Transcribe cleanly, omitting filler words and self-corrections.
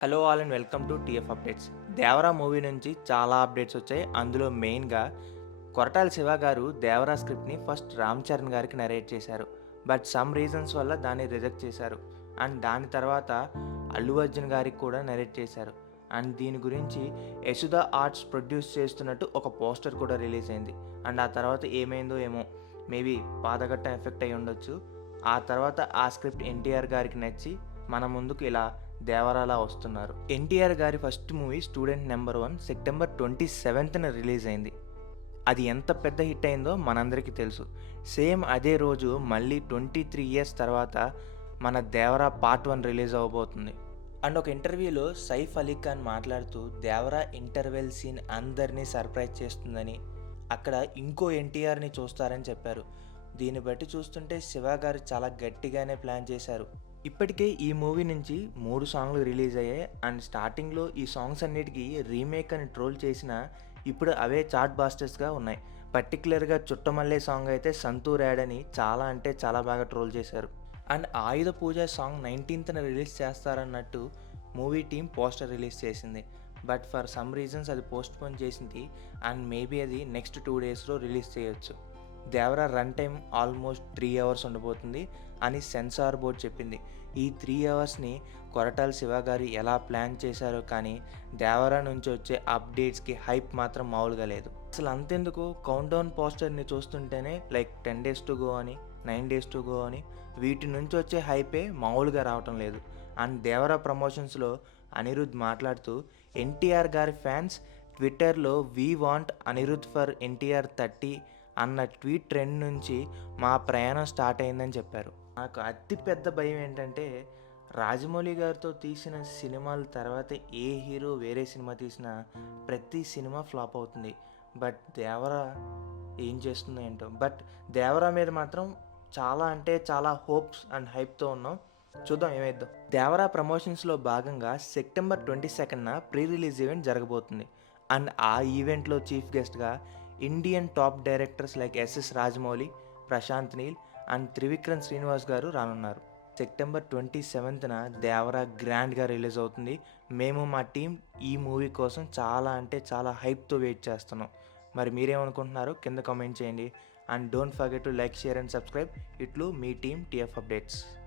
Hello all and welcome to TF updates. 'Devara' movie నుంచి చాలా updates వచ్చాయి. అందులో మెయిన్‌గా కొరటాల శివ గారు 'దేవరా' స్క్రిప్ట్‌ని ఫస్ట్ రామ్ చరణ్ గారికి నరేట్ చేశారు. బట్ సమ్ రీజన్స్ వల్ల దాన్ని రిజెక్ట్ చేశారు. అండ్ దాని తర్వాత అల్లు అర్జున్ గారికి కూడా నరేట్ చేశారు. అండ్ దీని గురించి యశోద ఆర్ట్స్ ప్రొడ్యూస్ చేస్తున్నట్టు ఒక పోస్టర్ కూడా రిలీజ్ అయింది. అండ్ ఆ తర్వాత ఏమైందో ఏమో, మేబీ పాతగట్ట ఎఫెక్ట్ అయ్యి ఉండొచ్చు. ఆ తర్వాత ఆ స్క్రిప్ట్ ఎన్టీఆర్ గారికి నచ్చి మన ముందుకు ఇలా దేవరాలా వస్తున్నారు. ఎన్టీఆర్ గారి first movie student number 1 September 27న రిలీజ్ అయింది. అది ఎంత పెద్ద హిట్ అయిందో మనందరికీ తెలుసు. సేమ్ అదే రోజు మళ్ళీ 23 ఇయర్స్ తర్వాత మన దేవరా పార్ట్ 1 రిలీజ్ అవ్వబోతుంది. అండ్ ఒక ఇంటర్వ్యూలో సైఫ్ అలీ ఖాన్ మాట్లాడుతూ దేవరా ఇంటర్వెల్ సీన్ అందరినీ సర్ప్రైజ్ చేస్తుందని, అక్కడ ఇంకో ఎన్టీఆర్ని చూస్తారని చెప్పారు. దీన్ని బట్టి చూస్తుంటే శివ గారు చాలా గట్టిగానే ప్లాన్ చేశారు. ఇప్పటికే ఈ మూవీ నుంచి 3 సాంగ్లు రిలీజ్ అయ్యాయి. అండ్ స్టార్టింగ్లో ఈ సాంగ్స్ అన్నిటికీ రీమేక్ అని ట్రోల్ చేసిన ఇప్పుడు అవే చార్ట్ బాస్టర్స్గా ఉన్నాయి. పర్టికులర్గా చుట్టమల్లే సాంగ్ అయితే సంతూర్ యాడ్ అని చాలా అంటే చాలా బాగా ట్రోల్ చేశారు. అండ్ ఆయుధ పూజ సాంగ్ 19న రిలీజ్ చేస్తారన్నట్టు మూవీ టీం పోస్టర్ రిలీజ్ చేసింది. బట్ ఫర్ సమ్ రీజన్స్ అది పోస్ట్ పోన్ చేసింది. అండ్ మేబీ అది నెక్స్ట్ 2 డేస్లో రిలీజ్ చేయొచ్చు. Devara run time almost 3 hours ఉండబోతుంది అని సెన్సార్ బోర్డ్ చెప్పింది. ఈ 3 అవర్స్ని కొరటాల శివ గారు ఎలా ప్లాన్ చేశారో కానీ దేవరా నుంచి వచ్చే అప్డేట్స్కి హైప్ మాత్రం మామూలుగా లేదు. అసలు అంతెందుకు, కౌంట్ డౌన్ పోస్టర్ని చూస్తుంటేనే లైక్ 10 days to go అని, 9 days to go అని, వీటి నుంచి వచ్చే హైపే మామూలుగా రావటం లేదు. అండ్ దేవరా ప్రమోషన్స్లో అనిరుద్ మాట్లాడుతూ ఎన్టీఆర్ గారి ఫ్యాన్స్ ట్విట్టర్లో we want Anirudh for NTR 30 అన్న ట్వీట్ ట్రెండ్ నుంచి మా ప్రయాణం స్టార్ట్ అయిందని చెప్పారు. నాకు అతి పెద్ద భయం ఏంటంటే, రాజమౌళి గారితో తీసిన సినిమాల తర్వాత ఏ హీరో వేరే సినిమా తీసినా ప్రతి సినిమా ఫ్లాప్ అవుతుంది. బట్ దేవరా ఏం చేస్తుందో ఏంటో. బట్ దేవరా మీద మాత్రం చాలా అంటే చాలా హోప్స్ అండ్ హైప్తో ఉన్నాం. చూద్దాం ఏమైద్దో. దేవరా ప్రమోషన్స్లో భాగంగా సెప్టెంబర్ 22న ప్రీ రిలీజ్ ఈవెంట్ జరగబోతుంది. అండ్ ఆ ఈవెంట్లో చీఫ్ గెస్ట్గా Indian top directors like SS Rajamouli, Prashanth Neel and Trivikram Srinivas garu రానున్నారు. సెప్టెంబర్ 27న దేవరా గ్రాండ్గా రిలీజ్ అవుతుంది. మేము మా టీం ఈ మూవీ కోసం చాలా అంటే చాలా హైప్తో వెయిట్ చేస్తున్నాం. మరి మీరేమనుకుంటున్నారో కింద కామెంట్ చేయండి. And don't forget to like, share and subscribe. ఇట్లు మీ టీం టీఎఫ్ అప్డేట్స్.